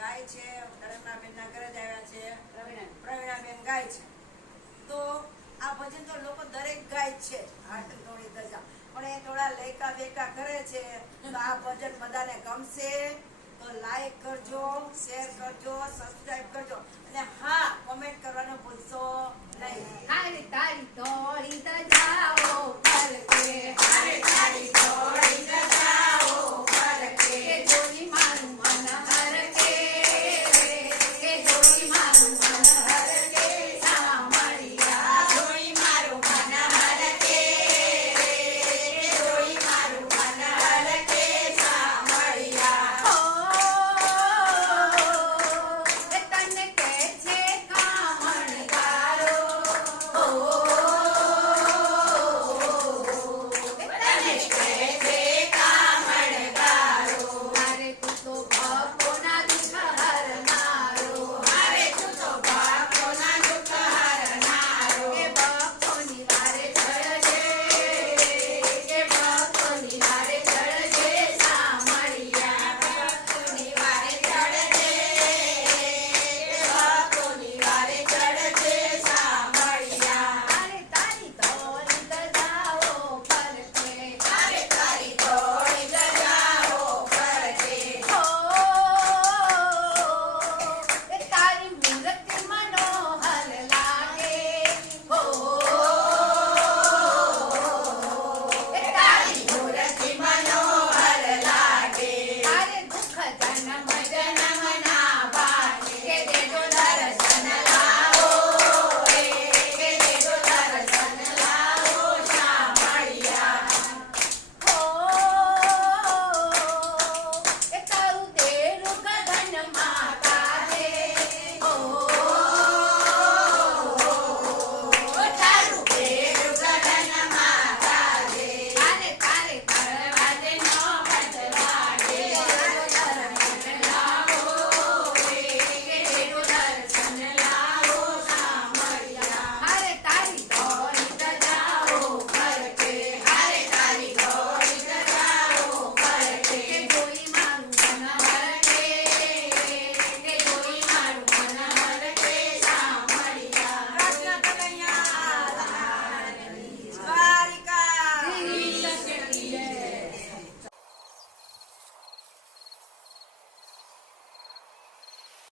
ગાય છે, ધરમનાબેન ના ઘરે જ આવ્યા છે, પ્રવીણાબેન ગાય છે. તો આ ભજન તો લોકો દરેક ગાય છે, હાથ થોડી દજા, પણ એ થોડા લેકા બેકા કરે છે. તો આ ભજન બધાને ગમશે તો લાઈક કરજો, શેર કરજો, સબસ્ક્રાઇબ કરજો અને હા, કોમેન્ટ કરવાનું ભૂલશો નહીં. તારી થોડી દજા